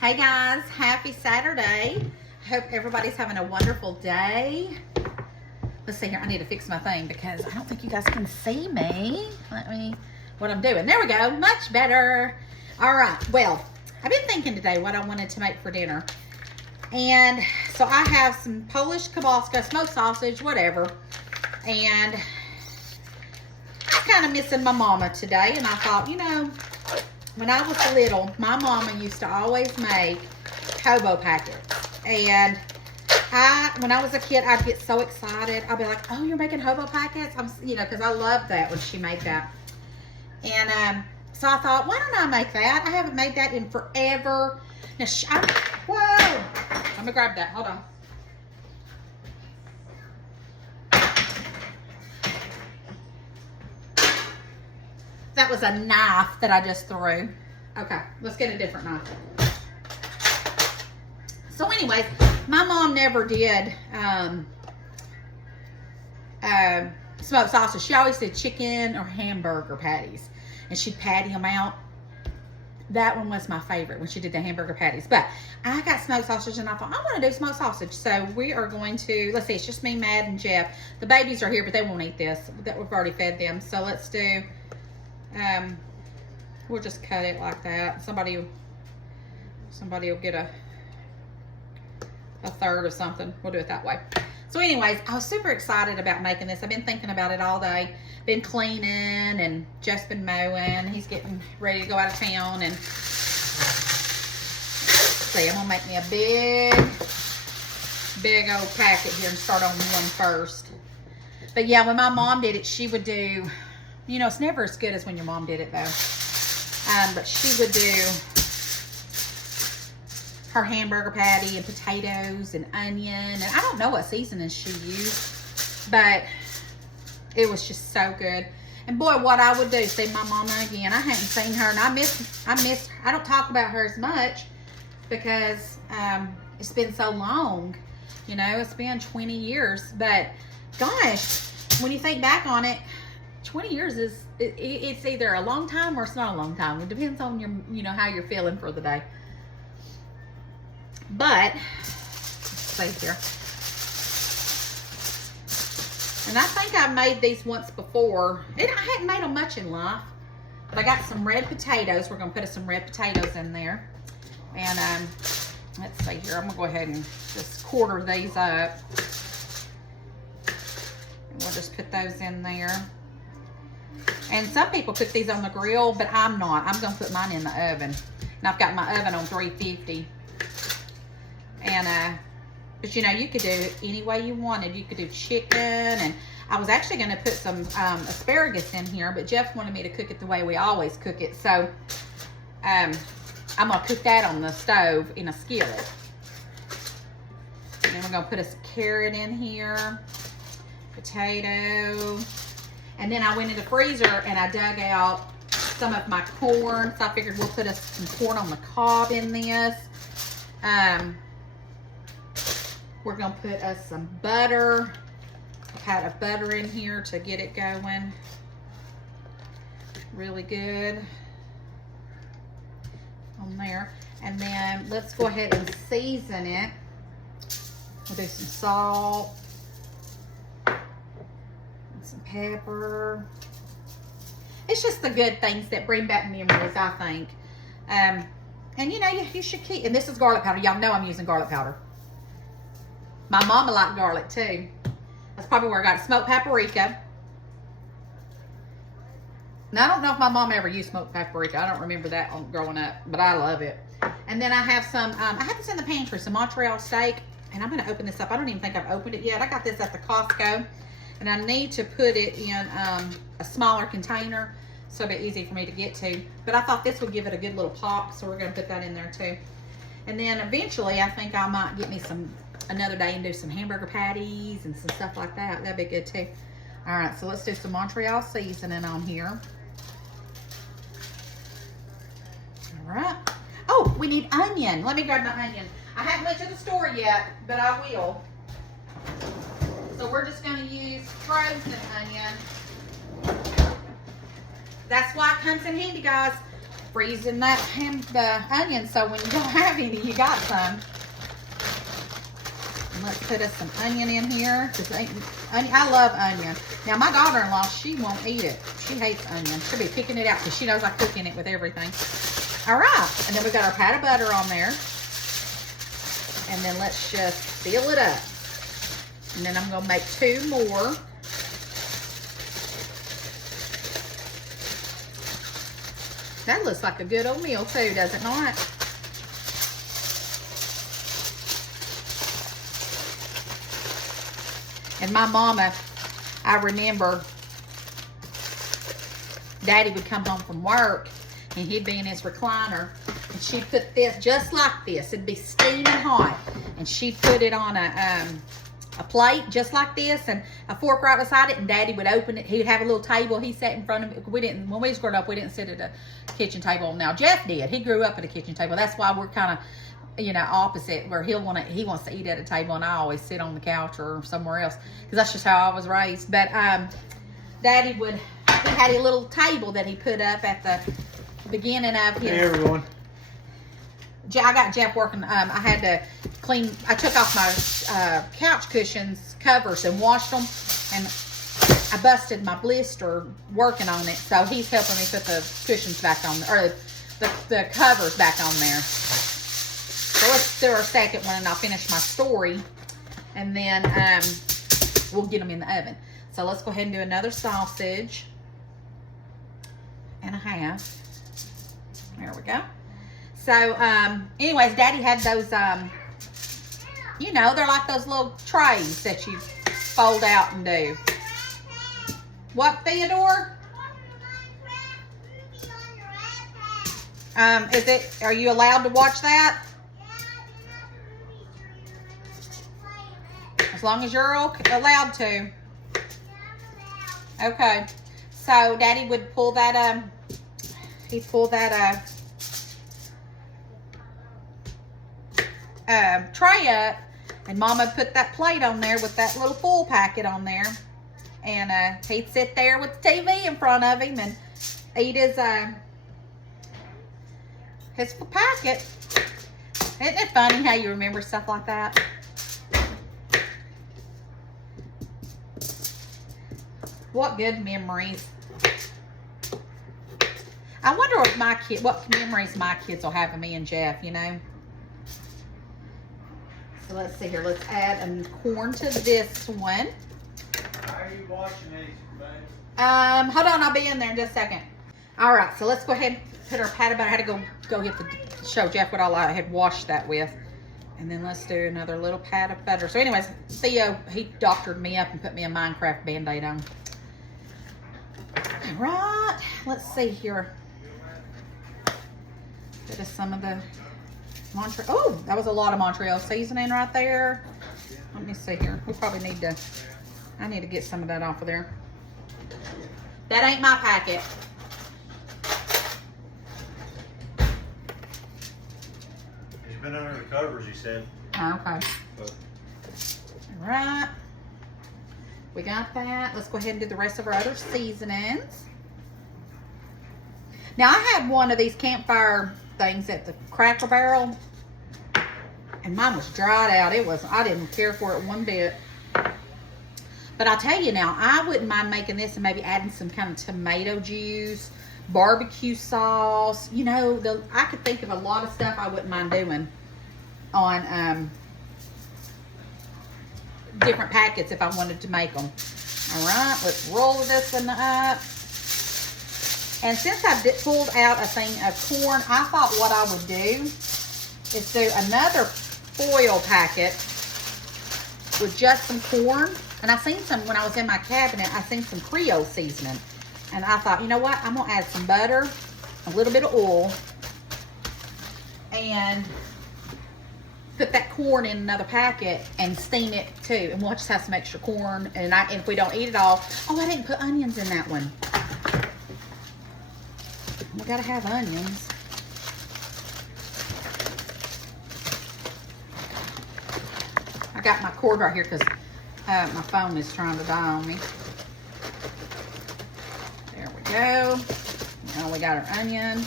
Hey guys, happy Saturday. Hope everybody's having a wonderful day. Let's see here, I need to fix my thing because I don't think you guys can see me. What I'm doing. There we go, much better. All right, well, I've been thinking today what I wanted to make for dinner. And so I have some Polish kibelsko, smoked sausage, whatever. And I'm kind of missing my mama today. And I thought, you know, when I was little, my mama used to always make hobo packets. And when I was a kid, I'd get so excited. I'd be like, oh, you're making hobo packets? Because I loved that when she made that. And so I thought, why don't I make that? I haven't made that in forever. Now, whoa! Let me grab that. Hold on. That was a knife that I just threw. Okay, let's get a different knife. So anyways, my mom never did smoked sausage. She always did chicken or hamburger patties. And she'd patty them out. That one was my favorite when she did the hamburger patties. But I got smoked sausage and I thought, I want to do smoked sausage. So we are going to, let's see, it's just me, Mad, and Jeff. The babies are here, but they won't eat this. We've already fed them. So let's do, we'll just cut it like that. Somebody will get a third or something. We'll do it that way. So anyways, I was super excited about making this. I've been thinking about it all day. Been cleaning and Jeff's been mowing. He's getting ready to go out of town. And let's see, I'm gonna make me a big old packet here and start on one first. But yeah, when my mom did it, she would do, you know, it's never as good as when your mom did it though. But she would do her hamburger patty and potatoes and onion. And I don't know what seasoning she used, but it was just so good. And boy, what I would do, see my mama again. I hadn't seen her and I miss I don't talk about her as much because it's been so long. You know, it's been 20 years. But gosh, when you think back on it, 20 years is it's either a long time or it's not a long time. It depends on your, you know, how you're feeling for the day. But let's see here. And I think I made these once before. I hadn't made them much in life. But I got some red potatoes. We're going to put some red potatoes in there. And let's see here. I'm going to go ahead and just quarter these up. And we'll just put those in there. And some people put these on the grill, but I'm not. I'm going to put mine in the oven. And I've got my oven on 350. And but you know, you could do it any way you wanted. You could do chicken, and I was actually going to put some asparagus in here, but Jeff wanted me to cook it the way we always cook it. So I'm going to cook that on the stove in a skillet. And then we're going to put a carrot in here, potato, and then I went in the freezer and I dug out some of my corn. So I figured we'll put some corn on the cob in this. We're going to put us some butter. I've had a butter in here to get it going. Really good on there. And then let's go ahead and season it. We'll do some salt and some pepper. It's just the good things that bring back memories, I think. And you know, you should keep, and this is garlic powder. Y'all know I'm using garlic powder. My mama liked garlic too. That's probably where I got it. Smoked paprika. Now, I don't know if my mom ever used smoked paprika. I don't remember that growing up, but I love it. And then I have some, I have this in the pantry, some Montreal steak. And I'm going to open this up. I don't even think I've opened it yet. I got this at the Costco. And I need to put it in a smaller container so it'll be easy for me to get to. But I thought this would give it a good little pop, so we're going to put that in there too. And then eventually, I think I might get me another day and do some hamburger patties and some stuff like that. That'd be good too. All right, so let's do some Montreal seasoning on here. All right. Oh, we need onion. Let me grab my onion. I haven't went to the store yet, but I will. So we're just going to use frozen onion. That's why it comes in handy, guys. freezing the onions so when you don't have any, you got some. And let's put us some onion in here. I love onion. Now, my daughter-in-law, she won't eat it. She hates onion. She'll be picking it out because she knows I cook in it with everything. All right. And then we got our pat of butter on there. And then let's just fill it up. And then I'm going to make 2 more. That looks like a good old meal too, does it not? And my mama, I remember Daddy would come home from work and he'd be in his recliner and she'd put this just like this. It'd be steaming hot. And she'd put it on a plate just like this and a fork right beside it, and Daddy would open it. He'd have a little table he sat in front of it. When we was growing up, we didn't sit at a kitchen table. Now Jeff did. He grew up at a kitchen table. That's why we're kind of, you know, opposite, where he wants to eat at a table and I always sit on the couch or somewhere else because that's just how I was raised. But Daddy he had a little table that he put up at the beginning of his. Hey everyone. I got Jeff working. I had to clean. I took off my couch cushions covers and washed them, and I busted my blister working on it. So he's helping me put the cushions back on, or the covers back on there. So let's do our second one, and I'll finish my story, and then we'll get them in the oven. So let's go ahead and do another sausage and a half. There we go. So, anyways, Daddy had those, you know, they're like those little trays that you fold out and do. What, Theodore? Are you allowed to watch that? As long as you're allowed to. Okay. So, Daddy would pull that, he'd pull that, tray up, and Mama put that plate on there with that little full packet on there, and he'd sit there with the TV in front of him and eat his packet. Isn't it funny how you remember stuff like that? What good memories. I wonder what memories my kids will have of me and Jeff, you know. So let's see here. Let's add corn to this one. How are you washing these, babe? Hold on. I'll be in there in just a second. All right. So let's go ahead and put our pat of butter. I had to go get show Jeff what all I had washed that with. And then let's do another little pat of butter. So anyways, Theo, he doctored me up and put me a Minecraft Band-Aid on. All right. Let's see here. Bit of some of the oh, that was a lot of Montreal seasoning right there. Let me see here. We probably need to, I need to get some of that off of there. That ain't my packet. He's been under the covers, he said. Okay. All right. We got that. Let's go ahead and do the rest of our other seasonings. Now, I had one of these campfire things at the Cracker Barrel, and mine was dried out. I didn't care for it one bit. But I'll tell you now, I wouldn't mind making this and maybe adding some kind of tomato juice, barbecue sauce. You know, I could think of a lot of stuff I wouldn't mind doing on different packets if I wanted to make them. All right, let's roll this one up. And since I've pulled out a thing of corn, I thought what I would do is do another foil packet with just some corn. And I seen some, when I was in my cabinet, I seen some Creole seasoning. And I thought, you know what? I'm going to add some butter, a little bit of oil, and put that corn in another packet and steam it too. And we'll just have some extra corn. And if we don't eat it all, oh, I didn't put onions in that one. We gotta have onions. I got my cord right here because my phone is trying to die on me. There we go. Now we got our onion.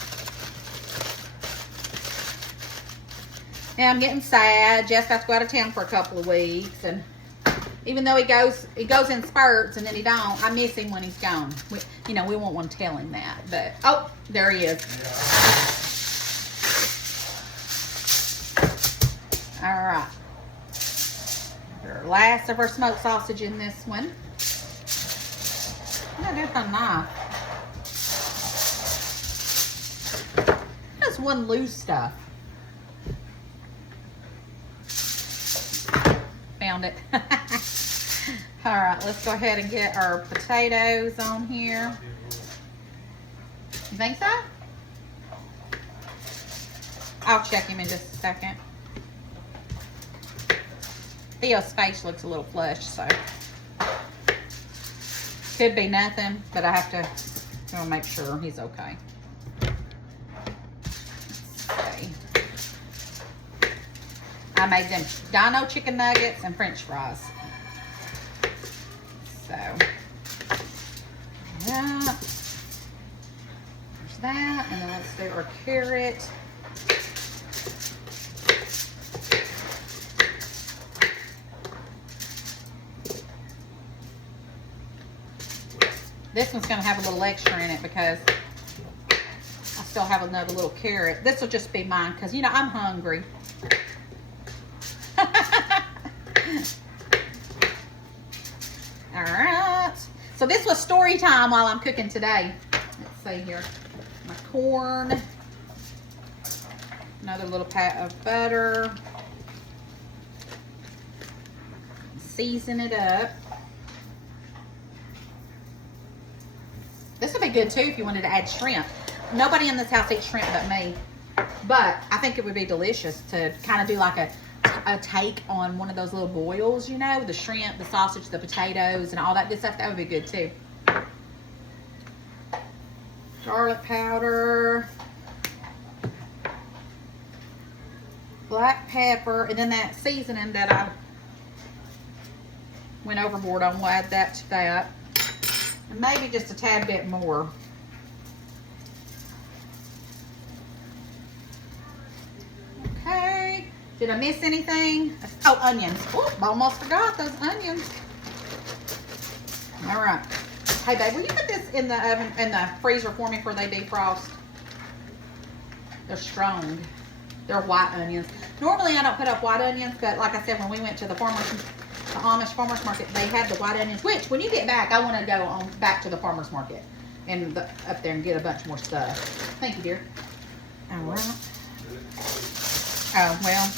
Now I'm getting sad. Jess got to go out of town for a couple of weeks, and even though he goes in spurts and then he don't, I miss him when he's gone. We won't want to tell him that, but oh, there he is. All right. Our last of our smoked sausage in this one. I'm gonna do it on knife. Just one loose stuff. Found it. All right, let's go ahead and get our potatoes on here. You think so? I'll check him in just a second. Theo's face looks a little flushed, so could be nothing, but I have to make sure he's okay. Okay. I made them dino chicken nuggets and French fries. So, yeah, there's that, and then let's do our carrot. This one's going to have a little extra in it because I still have another little carrot. This will just be mine because, I'm hungry. All right. So this was story time while I'm cooking today. Let's see here. My corn. Another little pat of butter. Season it up. This would be good too if you wanted to add shrimp. Nobody in this house eats shrimp but me. But I think it would be delicious to kind of do like a take on one of those little boils, the shrimp, the sausage, the potatoes, and all that good stuff. That would be good too. Garlic powder. Black pepper. And then that seasoning that I went overboard on, we'll add that to that. And maybe just a tad bit more. Okay. Did I miss anything? Oh, onions. Oh, almost forgot those onions. All right. Hey, babe, will you put this in the oven, in the freezer for me before they defrost? They're strong. They're white onions. Normally, I don't put up white onions, but like I said, when we went to the Amish farmers market, they had the white onions, which when you get back, I want to go on back to the farmers market and up there and get a bunch more stuff. Thank you, dear. All right. Oh, well.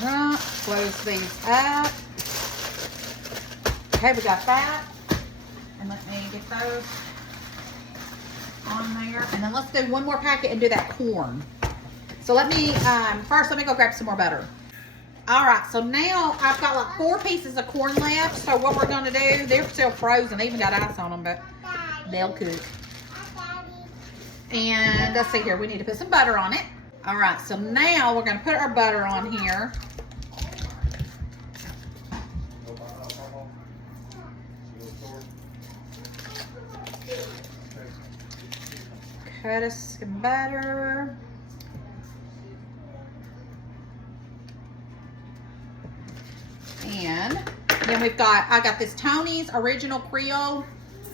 All right, close these up. Okay, we got that. And let me get those on there, and then let's do one more packet and do that corn. So first let me go grab some more butter. All right, so now I've got like 4 pieces of corn left. So what we're gonna do, they're still frozen, they even got ice on them, but they'll cook. And let's see here, we need to put some butter on it. All right, so now we're gonna put our butter on here. Cut us some butter. And then I got this Tony's Original Creole.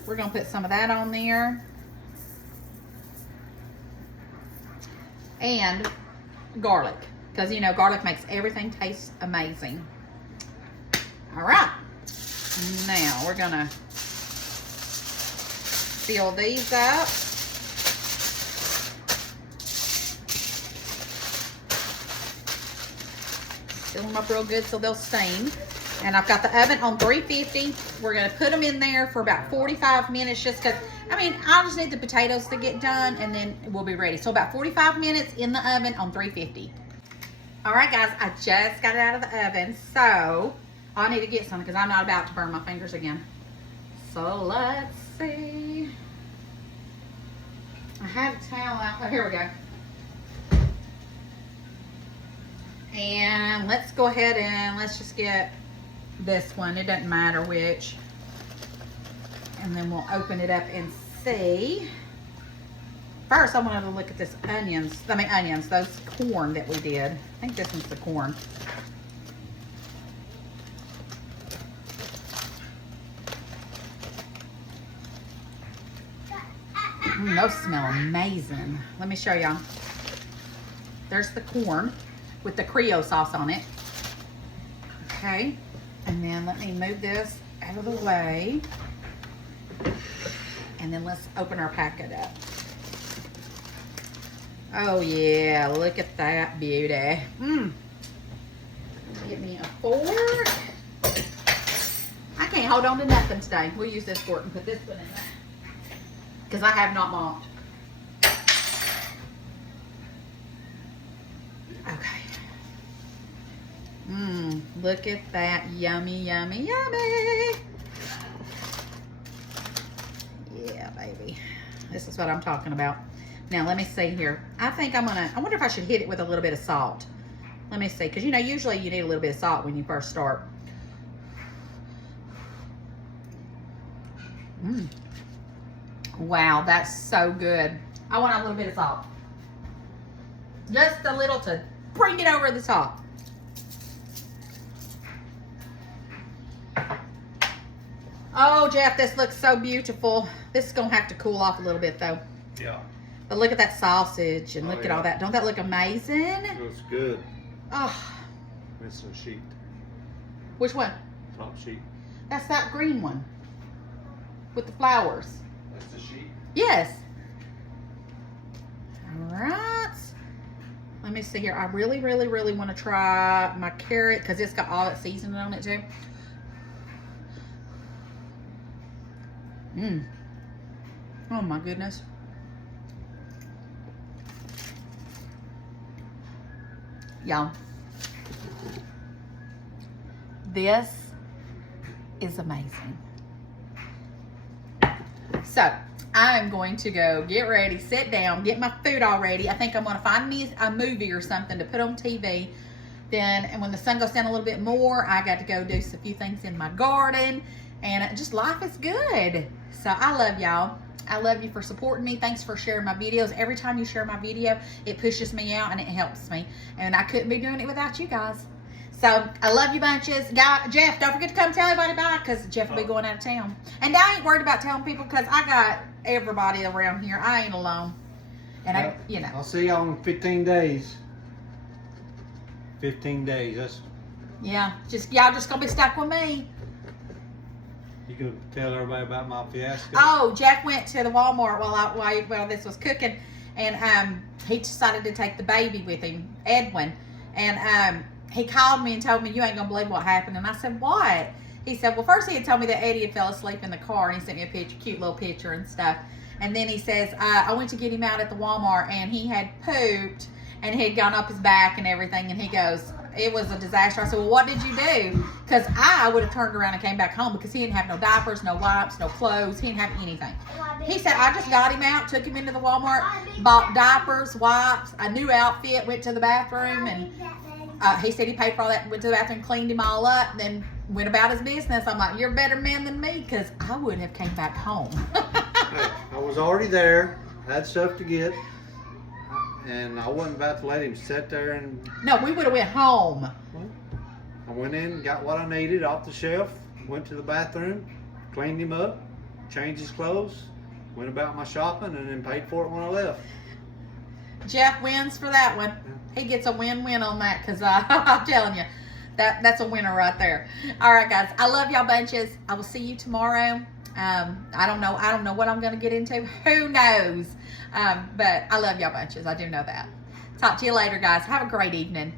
We're gonna put some of that on there. And garlic, because garlic makes everything taste amazing. All right, now we're gonna fill these up. Fill them up real good so they'll steam. And I've got the oven on 350. We're gonna put them in there for about 45 minutes just because, I just need the potatoes to get done and then we'll be ready. So about 45 minutes in the oven on 350. All right, guys, I just got it out of the oven. So I need to get some because I'm not about to burn my fingers again. So let's see. I have a towel out. Oh, here we go. And let's go ahead and let's just get this one. It doesn't matter which. And then we'll open it up and see. First, I wanted to look at this onions, those corn that we did. I think this one's the corn. Those smell amazing. Let me show y'all. There's the corn with the Creole sauce on it. Okay, and then let me move this out of the way. And then let's open our packet up. Oh yeah, look at that beauty. Give me a fork. I can't hold on to nothing today. We'll use this fork and put this one in there. Because I have not mopped. Okay. Look at that. Yummy, yummy, yummy. Yeah, baby. This is what I'm talking about. Now, let me see here. I think I wonder if I should hit it with a little bit of salt. Let me see. Because, you know, usually you need a little bit of salt when you first start. Wow, that's so good. I want a little bit of salt. Just a little to bring it over the top. Oh, Jeff, this looks so beautiful. This is going to have to cool off a little bit, though. Yeah. But look at that sausage and look at all that. Don't that look amazing? It looks good. Oh. It's a sheet. Which one? Top sheet. That's that green one with the flowers. That's the sheet? Yes. All right. Let me see here. I really, really, really want to try my carrot because it's got all that seasoning on it too. Oh my goodness. Y'all, this is amazing. So I am going to go get ready, sit down, get my food all ready. I think I'm going to find me a movie or something to put on TV. Then, and when the sun goes down a little bit more, I got to go do a few things in my garden. And just life is good. So I love y'all. I love you for supporting me. Thanks for sharing my videos. Every time you share my video, it pushes me out and it helps me. And I couldn't be doing it without you guys. So I love you bunches. Jeff, don't forget to come tell everybody bye because Jeff will be going out of town. And I ain't worried about telling people because I got everybody around here. I ain't alone. And you know. I'll see y'all in 15 days. 15 days. That's. Yeah, y'all just gonna be stuck with me. You can tell everybody about my fiasco. Oh, Jack went to the Walmart while this was cooking, and he decided to take the baby with him, Edwin, and he called me and told me, "You ain't gonna believe what happened." And I said, "What?" He said, "Well, first he had told me that Eddie had fell asleep in the car, and he sent me a picture, cute little picture and stuff. And then he says, I went to get him out at the Walmart, and he had pooped, and he had gone up his back and everything." And he goes, "It was a disaster." I said, "Well, what did you do?" Because I would have turned around and came back home because he didn't have no diapers, no wipes, no clothes. He didn't have anything. He said, "I just got him out, took him into the Walmart, bought diapers, wipes, a new outfit, went to the bathroom, and he said he paid for all that, went to the bathroom, cleaned him all up, and then went about his business." I'm like, "You're a better man than me," because I wouldn't have came back home. Hey, I was already there, had stuff to get, and I wasn't about to let him sit there and... No, we would have went home. I went in, got what I needed off the shelf, went to the bathroom, cleaned him up, changed his clothes, went about my shopping, and then paid for it when I left. Jeff wins for that one. He gets a win-win on that because I'm telling you, that's a winner right there. All right, guys. I love y'all bunches. I will see you tomorrow. I don't know what I'm going to get into. Who knows? But I love y'all bunches. I do know that. Talk to you later, guys. Have a great evening.